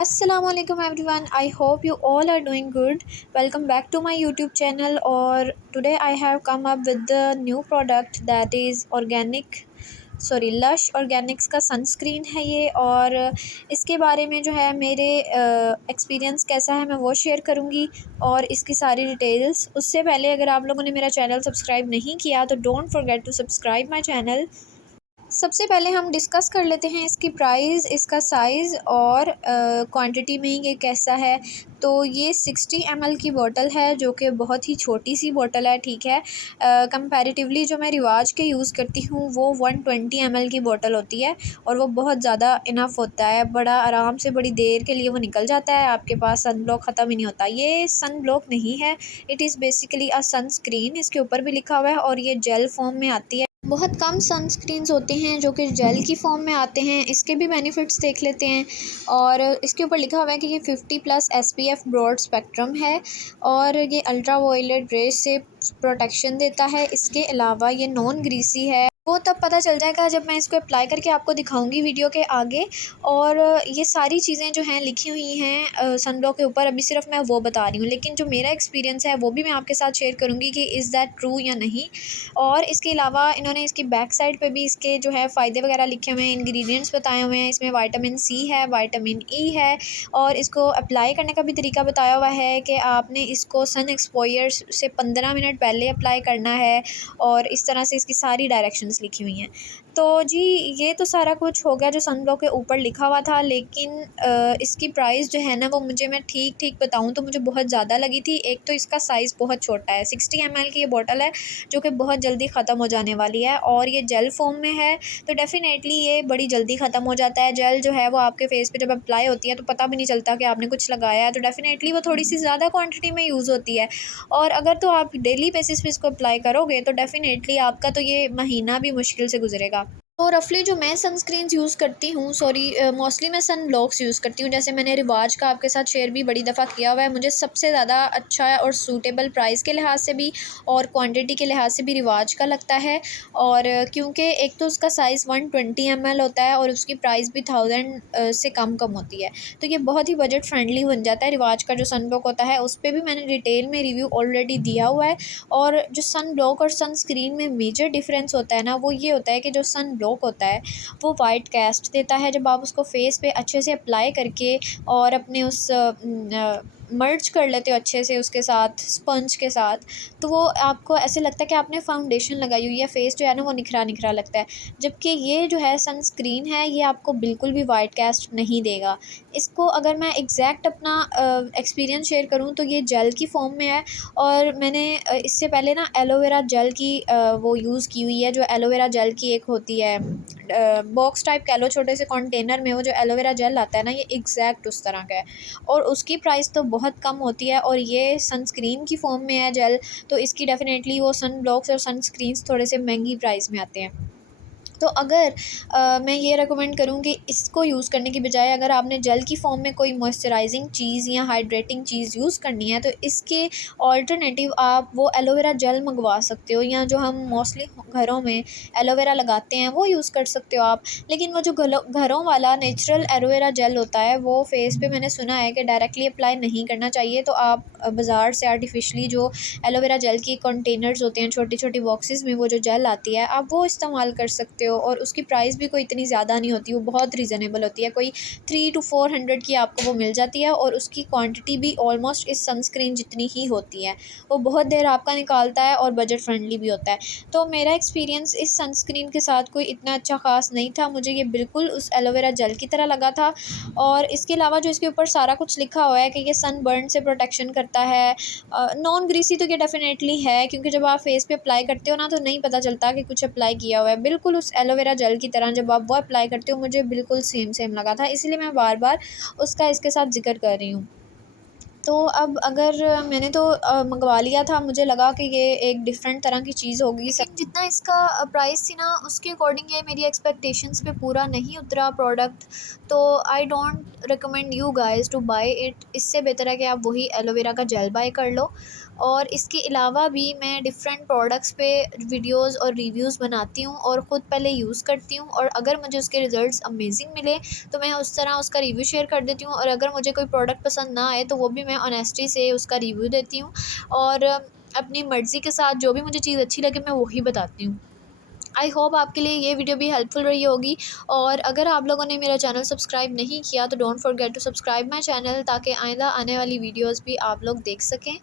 Assalamualaikum everyone. I hope you all are doing good. Welcome back to my YouTube channel. और today I have come up with the new product that is lush Organics का sunscreen है ये। और इसके बारे में जो है मेरे एक्सपीरियंस कैसा है मैं वो शेयर करूँगी और इसकी सारी डिटेल्स। उससे पहले अगर आप लोगों ने मेरा चैनल सब्सक्राइब नहीं किया तो don't forget to subscribe my channel. सबसे पहले हम डिस्कस कर लेते हैं इसकी प्राइस, इसका साइज़ और क्वांटिटी में ये कैसा है। तो ये 60 ml की बोतल है जो कि बहुत ही छोटी सी बोतल है, ठीक है। कंपैरेटिवली जो मैं रिवाज के यूज़ करती हूँ वो 120 ml की बोतल होती है और वो बहुत ज़्यादा इनफ होता है, बड़ा आराम से बड़ी देर के लिए वो निकल जाता है, आपके पास सन ब्लॉक ख़त्म ही नहीं होता। ये सन ब्लॉक नहीं है, it is basically a sunscreen, इसके ऊपर भी लिखा हुआ है और ये जेल फॉर्म में आती है। बहुत कम सनस्क्रीन्स होते हैं जो कि जेल की फॉर्म में आते हैं। इसके भी बेनिफिट्स देख लेते हैं और इसके ऊपर लिखा हुआ है कि ये 50+ SPF ब्रॉड स्पेक्ट्रम है और ये अल्ट्रा वायलेट रेज से प्रोटेक्शन देता है। इसके अलावा ये नॉन ग्रीसी है, वो तब पता चल जाएगा जब मैं इसको अप्लाई करके आपको दिखाऊंगी वीडियो के आगे। और ये सारी चीज़ें जो हैं लिखी हुई हैं सनब्लॉक के ऊपर, अभी सिर्फ मैं वो बता रही हूँ, लेकिन जो मेरा एक्सपीरियंस है वो भी मैं आपके साथ शेयर करूँगी कि इज़ दैट ट्रू या नहीं। और इसके अलावा इन्होंने इसकी बैक साइड पे भी इसके जो है फ़ायदे वगैरह लिखे हुए हैं, इंग्रेडिएंट्स बताए हुए हैं। इसमें विटामिन सी है, विटामिन ई है और इसको अप्लाई करने का भी तरीका बताया हुआ है कि आपने इसको सन एक्सपोजर से 15 मिनट पहले अप्लाई करना है और इस तरह से इसकी सारी डायरेक्शंस लिखी हुई हैं। तो जी, ये तो सारा कुछ हो गया जो सनब्लॉक के ऊपर लिखा हुआ था, लेकिन इसकी प्राइस जो है ना वो मुझे, मैं ठीक ठीक बताऊँ तो मुझे बहुत ज़्यादा लगी थी। एक तो इसका साइज़ बहुत छोटा है, 60 ml की ये बॉटल है जो कि बहुत जल्दी ख़त्म हो जाने वाली है और ये जेल फॉर्म में है तो डेफ़िनेटली ये बड़ी जल्दी ख़त्म हो जाता है। जेल जो है वो आपके फेस पे जब अप्लाई होती है तो पता भी नहीं चलता कि आपने कुछ लगाया है, तो डेफ़िनेटली वो थोड़ी सी ज़्यादा क्वांटिटी में यूज़ होती है। और अगर तो आप डेली बेसिस पे इसको अप्लाई करोगे तो डेफ़िनेटली आपका तो ये महीना भी मुश्किल से गुजरेगा। तो रफली जो मैं सनस्क्रीन्स यूज़ करती हूँ, मोस्टली मैं सन ब्लॉक्स यूज़ करती हूँ। जैसे मैंने रिवाज का आपके साथ शेयर भी बड़ी दफ़ा किया हुआ है, मुझे सबसे ज़्यादा अच्छा और सूटेबल प्राइस के लिहाज से भी और क्वांटिटी के लिहाज से भी रिवाज का लगता है। और क्योंकि एक तो उसका साइज़ 120 ml होता है और उसकी प्राइस भी 1000 से कम होती है, तो ये बहुत ही बजट फ्रेंडली बन जाता है। रिवाज का जो सन ब्लॉक होता है उस पर भी मैंने डिटेल में रिव्यू ऑलरेडी दिया हुआ है। और जो सन ब्लॉक और सनस्क्रीन में मेजर डिफरेंस होता है ना, वो ये होता है कि जो सन ब्लॉक होता है वो वाइट कैस्ट देता है जब आप उसको फेस पे अच्छे से अप्लाई करके और अपने उस मर्ज कर लेते हो अच्छे से उसके साथ स्पंज के साथ, तो वो आपको ऐसे लगता है कि आपने फाउंडेशन लगाई हुई है, फेस जो है ना वो निखरा निखरा लगता है। जबकि ये जो है सनस्क्रीन है ये आपको बिल्कुल भी वाइट कैस्ट नहीं देगा। इसको अगर मैं एग्जैक्ट अपना एक्सपीरियंस शेयर करूँ तो ये जेल की फॉर्म में है और मैंने इससे पहले ना एलोवेरा जेल की वो यूज़ की हुई है। जो एलोवेरा जेल की एक होती है बॉक्स टाइप कह लो, छोटे से कंटेनर में वो जो एलोवेरा जेल आता है ना, ये एग्जैक्ट उस तरह का है और उसकी प्राइस तो बहुत कम होती है और ये सनस्क्रीन की फॉर्म में है जेल, तो इसकी डेफ़िनेटली वो सन ब्लॉक्स और सनस्क्रीन्स थोड़े से महंगी प्राइस में आते हैं। तो अगर मैं ये रेकमेंड करूँ कि इसको यूज़ करने की बजाय अगर आपने जेल की फ़ॉर्म में कोई मॉइस्चराइजिंग चीज़ या हाइड्रेटिंग चीज़ यूज़ करनी है तो इसके ऑल्टरनेटिव आप वो एलोवेरा जेल मंगवा सकते हो, या जो हम मोस्टली घरों में एलोवेरा लगाते हैं वो यूज़ कर सकते हो आप। लेकिन वो जो घरों वाला नेचुरल एलोवेरा जेल होता है वो फेस पे मैंने सुना है कि डायरेक्टली अप्लाई नहीं करना चाहिए, तो आप बाज़ार से आर्टिफिशली जो एलोवेरा जेल की कंटेनर्स होते हैं छोटी छोटी बॉक्सेस में, वो जो जेल आती है आप वो इस्तेमाल कर सकते हो और उसकी प्राइस भी कोई इतनी ज़्यादा नहीं होती, वो बहुत रीज़नेबल होती है, कोई 300 to 400 की आपको वो मिल जाती है और उसकी क्वांटिटी भी ऑलमोस्ट इस सनस्क्रीन जितनी ही होती है। वो बहुत देर आपका निकालता है और बजट फ्रेंडली भी होता है। तो मेरा एक्सपीरियंस इस सनस्क्रीन के साथ कोई इतना अच्छा ख़ास नहीं था, मुझे ये बिल्कुल उस एलोवेरा जेल की तरह लगा था। और इसके अलावा जो इसके ऊपर सारा कुछ लिखा हुआ है कि ये सन बर्न से प्रोटेक्शन करता है, नॉन ग्रीसी, तो ये डेफ़िनेटली है क्योंकि जब आप फेस पे अप्लाई करते हो ना तो नहीं पता चलता कि कुछ अप्लाई किया हुआ है, बिल्कुल उस एलोवेरा जेल की तरह जब आप वो अप्लाई करते हो मुझे बिल्कुल सेम सेम लगा था, इसलिए मैं बार बार उसका इसके साथ ज़िक्र कर रही हूँ। तो अब अगर मैंने तो मंगवा लिया था, मुझे लगा कि ये एक डिफरेंट तरह की चीज़ होगी, लेकिन जितना इसका प्राइस थी ना उसके अकॉर्डिंग ये मेरी एक्सपेक्टेशंस पे पूरा नहीं उतरा प्रोडक्ट। तो I don't recommend you guys to buy it. इससे बेहतर है कि आप वही एलोवेरा का जेल बाय कर लो। और इसके अलावा भी मैं डिफरेंट प्रोडक्ट्स पे वीडियोस और रिव्यूज़ बनाती हूँ और ख़ुद पहले यूज़ करती हूँ, और अगर मुझे उसके रिज़ल्ट्स अमेजिंग मिले तो मैं उस तरह उसका रिव्यू शेयर कर देती हूँ, और अगर मुझे कोई प्रोडक्ट पसंद ना आए तो वो भी मैं ऑनेस्टी से उसका रिव्यू देती हूँ, और अपनी मर्ज़ी के साथ जो भी मुझे चीज़ अच्छी लगे मैं वही बताती हूँ। आई होप आपके लिए ये वीडियो भी हेल्पफुल रही होगी, और अगर आप लोगों ने मेरा चैनल सब्सक्राइब नहीं किया तो don't forget to subscribe my channel, ताकि आइंदा आने वाली वीडियोज़ भी आप लोग देख सकें।